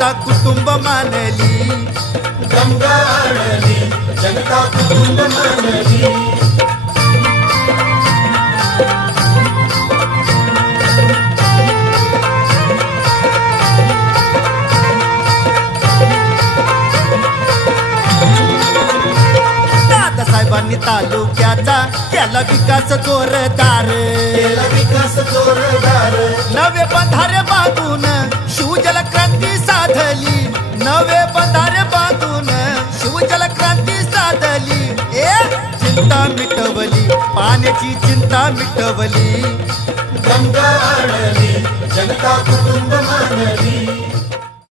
जनता कुटुंब मानली, गंगा आणली जनता कुटुंब मानली. दादासाहेबांनी तालुक्याचा केला विकास जोरदार, केला विकास जोरदार. नवे बंधारे बांधून शिवजल क्रांती साधली, नवे बंधारे बांधून शिवजल क्रांती साधली. चिंता मिटवली, पाण्याची चिंता मिटवली, गंगा आणली जनता कुटुंब मानली.